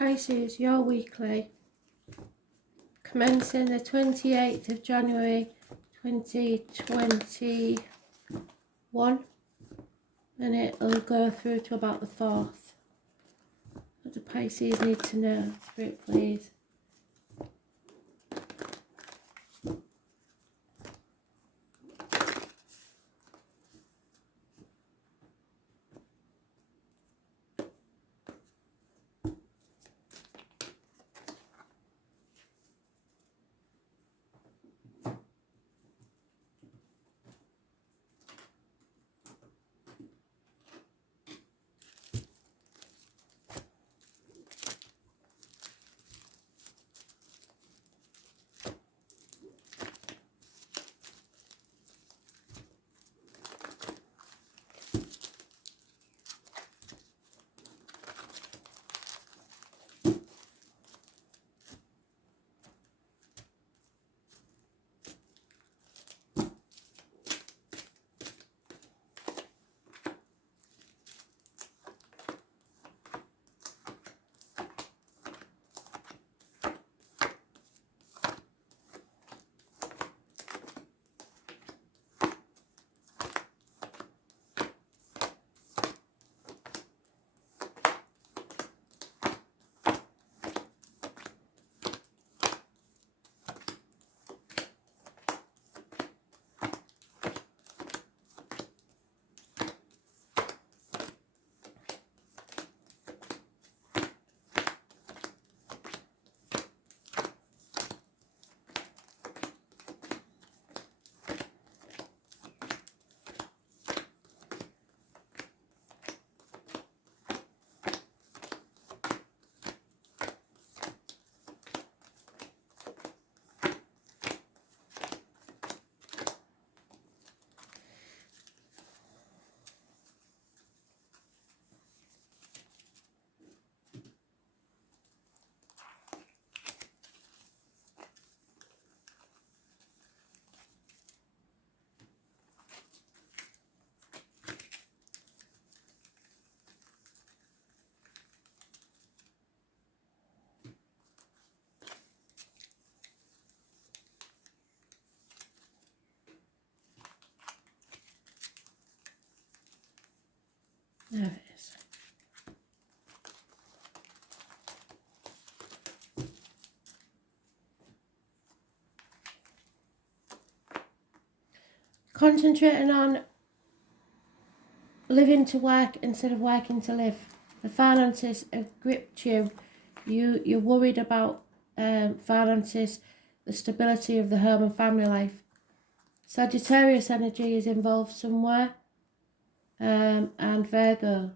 Pisces, your weekly, commencing the 28th of January 2021, and it'll go through to about the 4th. What do Pisces need to know? Spirit, please. There it is. Concentrating on living to work instead of working to live. The finances have gripped you. You're worried about finances, the stability of the home and family life. Sagittarius energy is involved somewhere, and Virgo.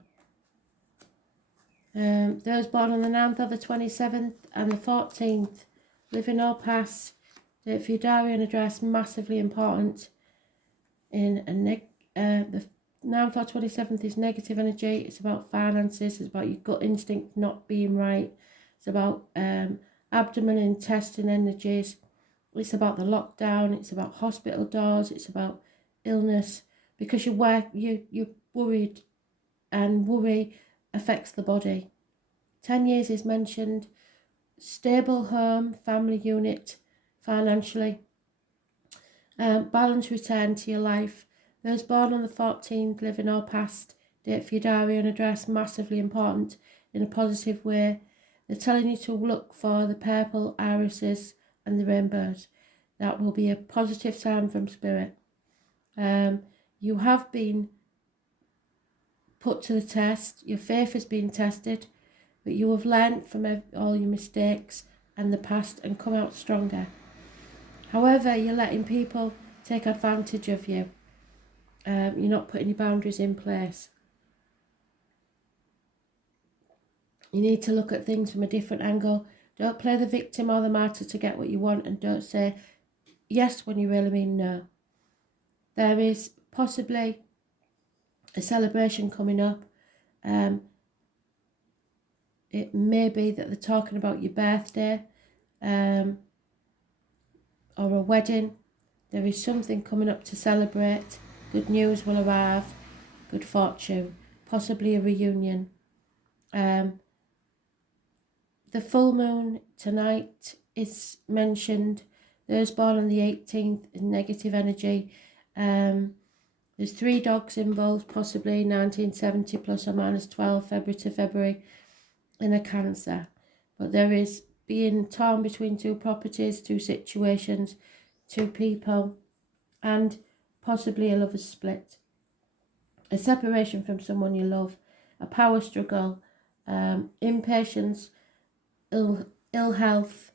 Those born on the 9th or the 27th and the 14th, living or past, date for your diary and address, massively important. In the 9th or 27th is negative energy. It's about finances. It's about your gut instinct not being right. It's about abdomen and intestine energies. It's about the lockdown. It's about hospital doors. It's about illness, because you're worried, and worry affects the body. 10 years is mentioned. Stable home, family unit, financially. Balance return to your life. Those born on the 14th, living or past, date for your diary and address, massively important in a positive way. They're telling you to look for the purple irises and the rainbows. That will be a positive sign from Spirit. You have been put to the test. Your faith has been tested, but you have learned from all your mistakes and the past and come out stronger. However, you're letting people take advantage of you. You're not putting your boundaries in place. You need to look at things from a different angle. Don't play the victim or the martyr to get what you want, and don't say yes when you really mean no. There is possibly a celebration coming up. It may be that they're talking about your birthday, or a wedding. There is something coming up to celebrate. Good news will arrive, good fortune, possibly a reunion. the full moon tonight is mentioned. Those born on the 18th in negative energy. There's 3 dogs involved, possibly 1970 plus or minus 12, February to February, in a Cancer. But there is being torn between 2 properties, 2 situations, 2 people, and possibly a lover's split. A separation from someone you love, a power struggle, impatience, ill health,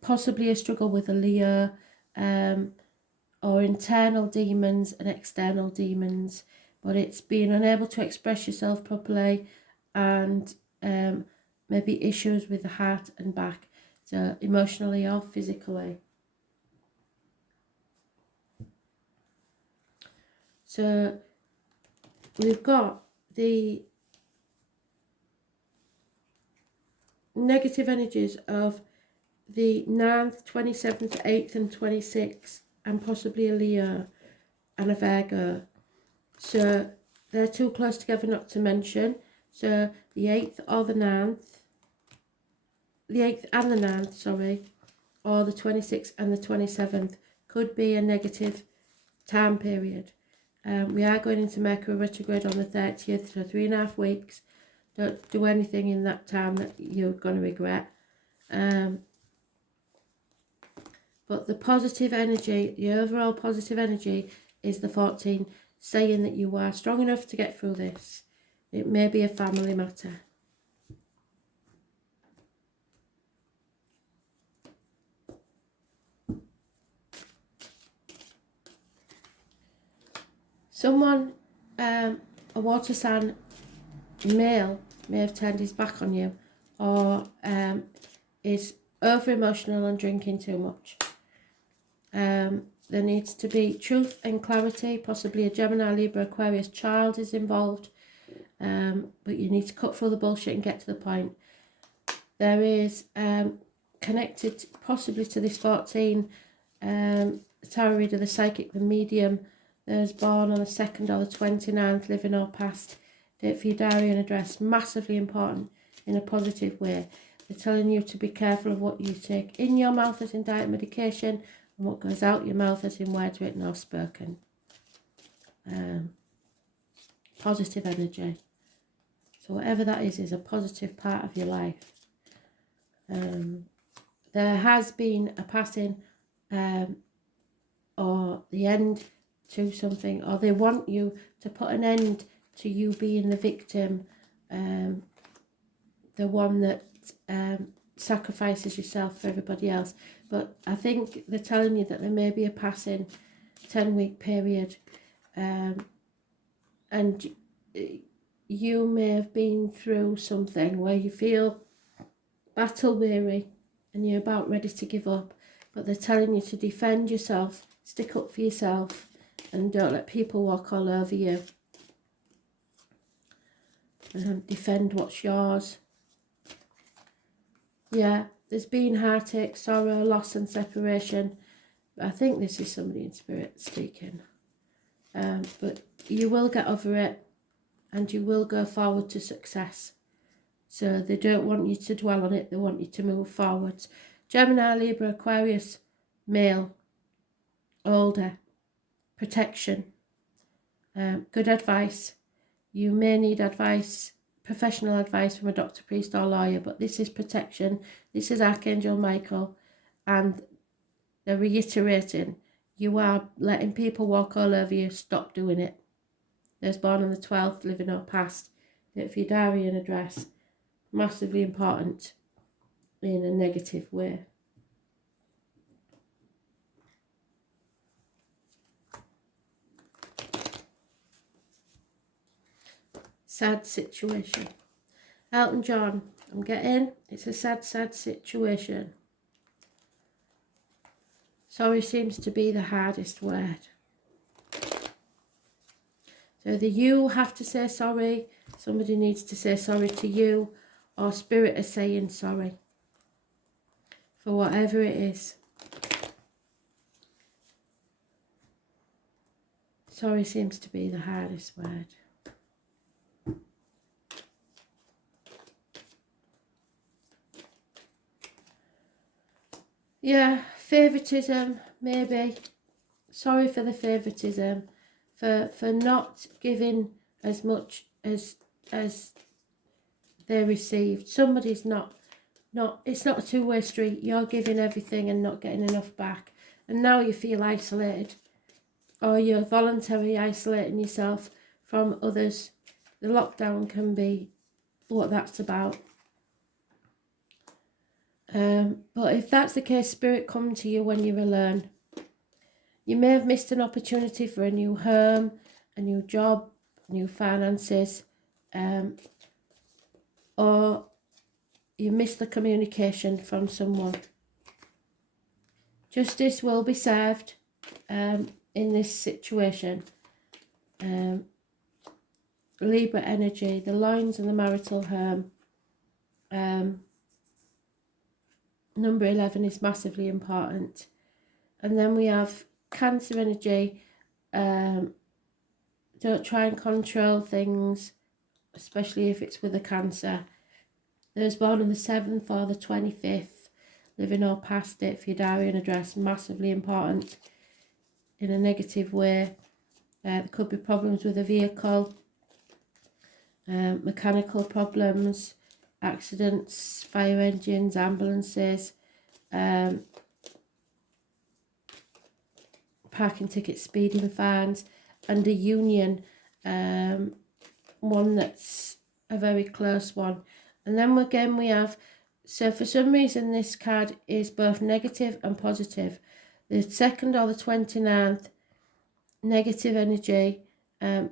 possibly a struggle with a Leo, or internal demons and external demons, but it's being unable to express yourself properly, and maybe issues with the heart and back, so emotionally or physically. So we've got the negative energies of the 9th, 27th, 8th and 26th, and possibly a Leo and a Virgo. So they're too close together not to mention. So the 8th or the 9th, the 8th and the 9th, sorry, or the 26th and the 27th could be a negative time period. We are going into Mercury retrograde on the 30th, so 3.5 weeks. Don't do anything in that time that you're going to regret. But the positive energy, the overall positive energy is the 14, saying that you are strong enough to get through this. It may be a family matter. Someone, a water sign male, may have turned his back on you, or is over emotional and drinking too much. There needs to be truth and clarity. Possibly a Gemini, Libra, Aquarius child is involved, but you need to cut through the bullshit and get to the point. There is connected possibly to this 14 tarot reader, the psychic, the medium. There's born on the 2nd or the 29th, living or past. Date for your diary and address, massively important in a positive way. They're telling you to be careful of what you take in your mouth as in diet medication, and what goes out your mouth as in words written or spoken. Positive energy. So whatever that is a positive part of your life. There has been a passing or the end to something, or they want you to put an end to you being the victim, the one that sacrifices yourself for everybody else. But I think they're telling you that there may be a passing 10-week period, and you may have been through something where you feel battle weary and you're about ready to give up, but they're telling you to defend yourself, stick up for yourself, and don't let people walk all over you. Defend what's yours. Yeah, there's been heartache, sorrow, loss and separation. I think this is somebody in spirit speaking. But you will get over it and you will go forward to success. So they don't want you to dwell on it, they want you to move forwards. Gemini, Libra, Aquarius, male, older, protection, good advice. You may need advice, professional advice from a doctor, priest or lawyer, but this is protection. This is Archangel Michael, and they're reiterating, you are letting people walk all over you, stop doing it. Those born on the 12th, living or past. Date for your diary and address, massively important in a negative way. Sad situation. Elton John, I'm getting, it's a sad, sad situation. Sorry seems to be the hardest word. So either you have to say sorry, somebody needs to say sorry to you, or spirit is saying sorry for whatever it is. Sorry seems to be the hardest word. Yeah, favouritism, maybe. Sorry for the favouritism, for not giving as much as they received. Somebody's not, it's not a two-way street. You're giving everything and not getting enough back. And now you feel isolated, or you're voluntarily isolating yourself from others. The lockdown can be what that's about. But if that's the case, Spirit come to you when you're alone. You may have missed an opportunity for a new home, a new job, new finances, or you missed the communication from someone. Justice will be served in this situation. Libra energy, the lines and the marital home. Number 11 is massively important. And then we have Cancer energy. Don't try and control things, especially if it's with a Cancer. Those born on the 7th or the 25th, living or past it for your diary and address, massively important in a negative way. There could be problems with a vehicle, mechanical problems, accidents, fire engines, ambulances, parking tickets, speeding fines, and a union, one that's a very close one. And then again we have, so for some reason this card is both negative and positive. The 2nd or the 29th, negative energy,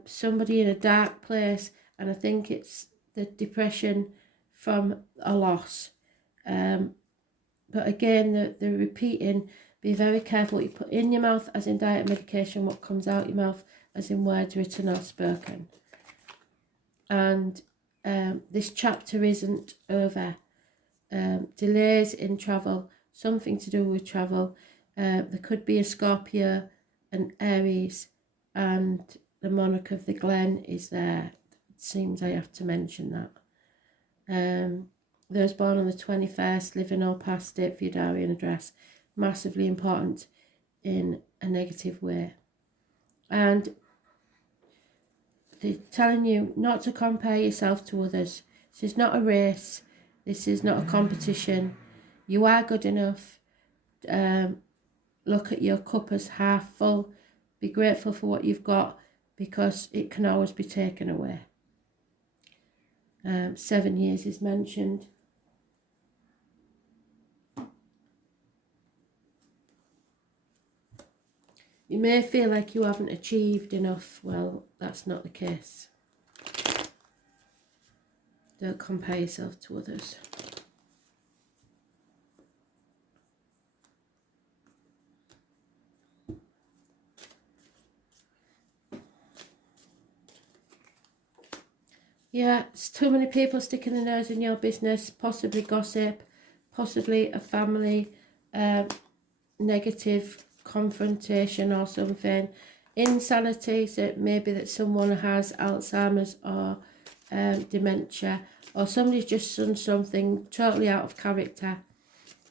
somebody in a dark place, and I think it's the depression from a loss. But again, the repeating, be very careful what you put in your mouth, as in diet medication, what comes out your mouth, as in words written or spoken. And this chapter isn't over. Delays in travel, something to do with travel. There could be a Scorpio, an Aries, and the monarch of the Glen is there. It seems I have to mention that. Those born on the 21st, living or past it for your diary and address, massively important in a negative way. And they're telling you not to compare yourself to others. This is not a race. This is not a competition. You are good enough. Look at your cup as half full. Be grateful for what you've got, because it can always be taken away. 7 years is mentioned. You may feel like you haven't achieved enough. Well, that's not the case. Don't compare yourself to others. Yeah, it's too many people sticking their nose in your business, possibly gossip, possibly a family negative confrontation or something. Insanity, so it may be that someone has Alzheimer's or dementia, or somebody's just done something totally out of character,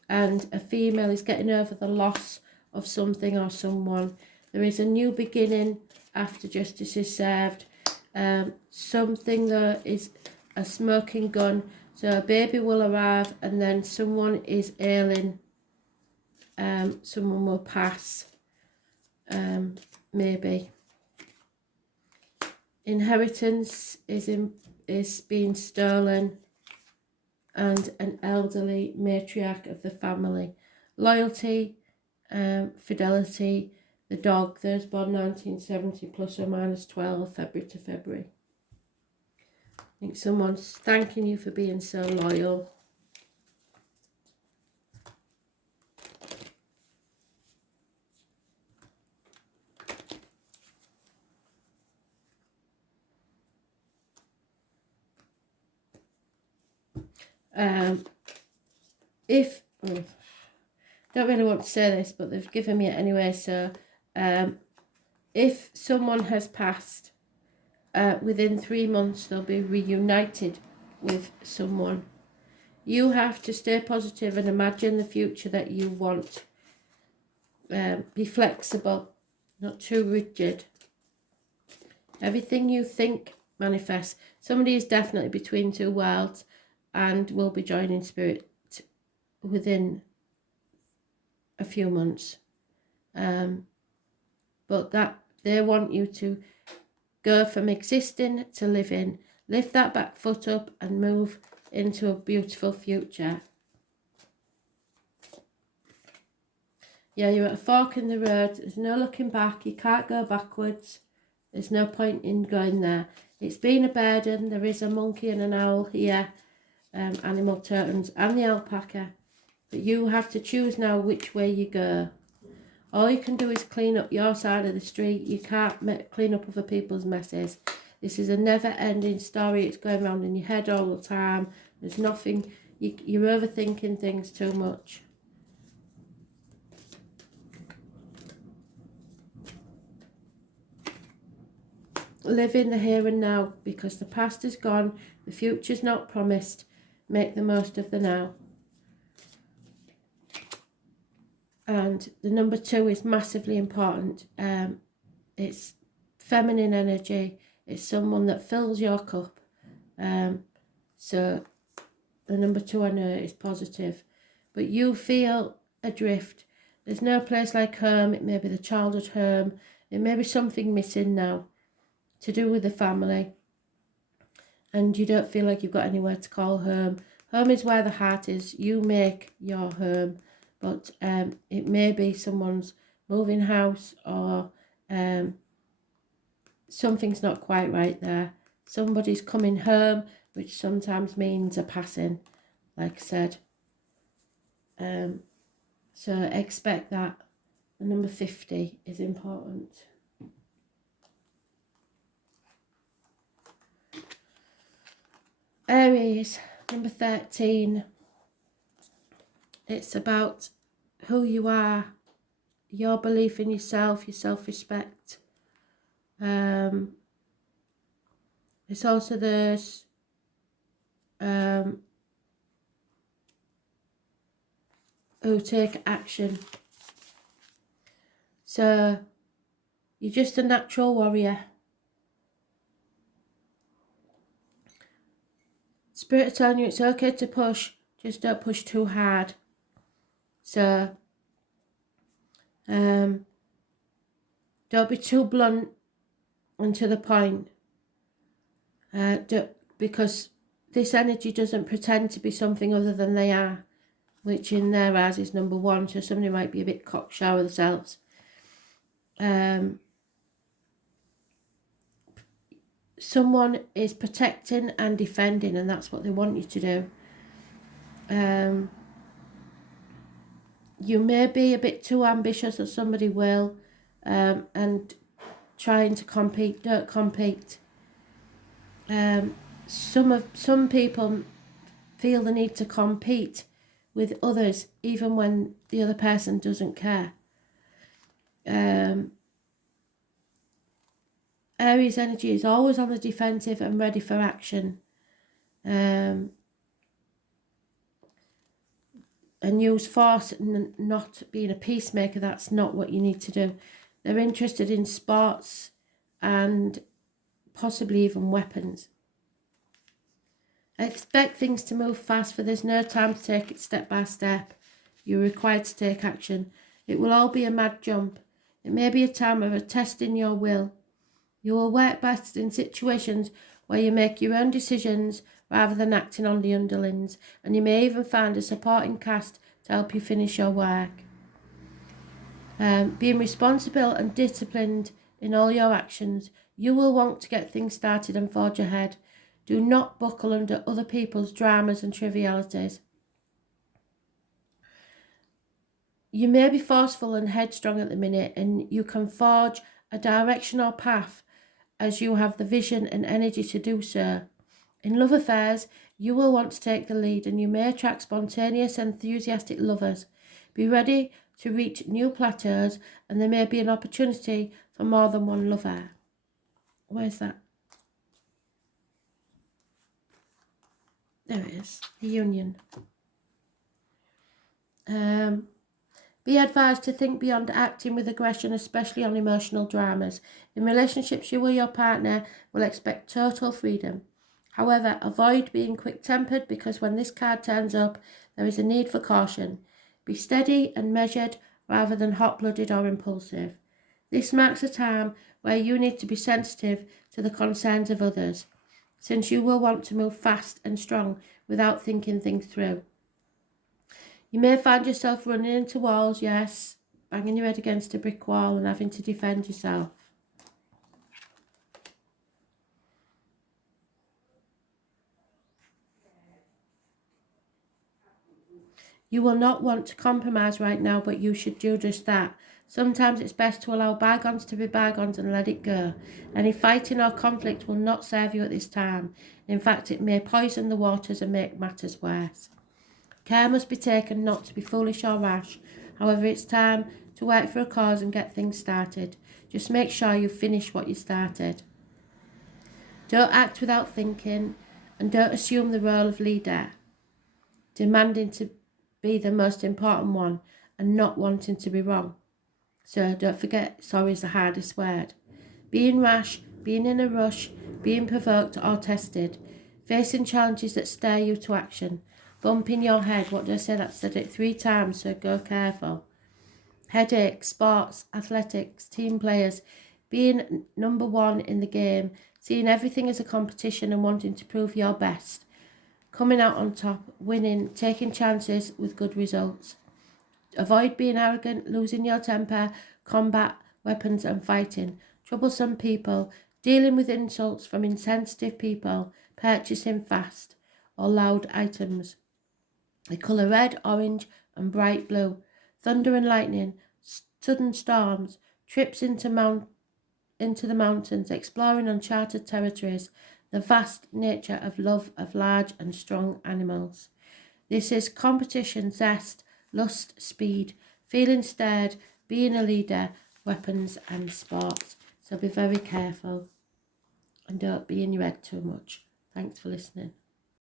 and a female is getting over the loss of something or someone. There is a new beginning after justice is served. Something that is a smoking gun, so a baby will arrive, and then someone is ailing, someone will pass, maybe. Inheritance is being stolen, and an elderly matriarch of the family. Loyalty, fidelity, the dog, those born 1970 plus or minus 12, February to February. I think someone's thanking you for being so loyal. Don't really want to say this, but they've given me it anyway. So if someone has passed, within 3 months they'll be reunited with someone. You have to stay positive and imagine the future that you want. Be flexible, not too rigid. Everything you think manifests. Somebody is definitely between two worlds and will be joining spirit within a few months. But that they want you to go from existing to living. Lift that back foot up and move into a beautiful future. Yeah, you're at a fork in the road. There's no looking back. You can't go backwards. There's no point in going there. It's been a burden. There is a monkey and an owl here, animal totems, and the alpaca. But you have to choose now which way you go. All you can do is clean up your side of the street. You can't clean up other people's messes. This is a never-ending story. It's going around in your head all the time. There's nothing. You're overthinking things too much. Live in the here and now, because the past is gone. The future's not promised. Make the most of the now. And the number 2 is massively important. It's feminine energy. It's someone that fills your cup. So the number 2, I know, is positive. But you feel adrift. There's no place like home. It may be the childhood home. It may be something missing now to do with the family. And you don't feel like you've got anywhere to call home. Home is where the heart is. You make your home. But it may be someone's moving house, or something's not quite right there. Somebody's coming home, which sometimes means a passing, like I said. So expect that. The number 50 is important. Aries, number 13. It's about who you are, your belief in yourself, your self-respect. It's also those who take action. So you're just a natural warrior. Spirit is telling you it's okay to push, just don't push too hard. So don't be too blunt and to the point, because this energy doesn't pretend to be something other than they are, which in their eyes is number 1. So somebody might be a bit cocksure with themselves. Someone is protecting and defending, and that's what they want you to do. You may be a bit too ambitious, or somebody will, and trying to compete. Don't compete. Some people feel the need to compete with others, even when the other person doesn't care. Aries energy is always on the defensive and ready for action. And use force and not being a peacemaker. That's not what you need to do. They're interested in sports and possibly even weapons. Expect things to move fast, for there's no time to take it step by step. You're required to take action. It will all be a mad jump. It may be a time of testing your will. You will work best in situations where you make your own decisions rather than acting on the underlings, and you may even find a supporting cast to help you finish your work. Being responsible and disciplined in all your actions, you will want to get things started and forge ahead. Do not buckle under other people's dramas and trivialities. You may be forceful and headstrong at the minute, and you can forge a direction or path as you have the vision and energy to do so. In love affairs, you will want to take the lead, and you may attract spontaneous, enthusiastic lovers. Be ready to reach new plateaus, and there may be an opportunity for more than one lover. Where's that? There it is, the union. Be advised to think beyond acting with aggression, especially on emotional dramas. In relationships, you or your partner will expect total freedom. However, avoid being quick-tempered because when this card turns up, there is a need for caution. Be steady and measured rather than hot-blooded or impulsive. This marks a time where you need to be sensitive to the concerns of others, since you will want to move fast and strong without thinking things through. You may find yourself running into walls, yes, banging your head against a brick wall and having to defend yourself. You will not want to compromise right now, but you should do just that. Sometimes it's best to allow bygones to be bygones and let it go. Any fighting or conflict will not serve you at this time. In fact, it may poison the waters and make matters worse. Care must be taken not to be foolish or rash. However, it's time to work for a cause and get things started. Just make sure you finish what you started. Don't act without thinking, and don't assume the role of leader, demanding to be the most important one and not wanting to be wrong. So don't forget, sorry is the hardest word. Being rash, being in a rush, being provoked or tested, facing challenges that stir you to action, bumping your head. What do I say? That said it 3 times, so go careful. Headache, sports, athletics, team players, being number one in the game, seeing everything as a competition and wanting to prove your best, coming out on top, winning, taking chances with good results. Avoid being arrogant, losing your temper, combat, weapons and fighting, troublesome people, dealing with insults from insensitive people, purchasing fast or loud items. The colour red, orange and bright blue, thunder and lightning, sudden storms, trips into the mountains, exploring uncharted territories, the vast nature of love of large and strong animals. This is competition, zest, lust, speed, feeling stirred, being a leader, weapons and sports. So be very careful and don't be in your head too much. Thanks for listening.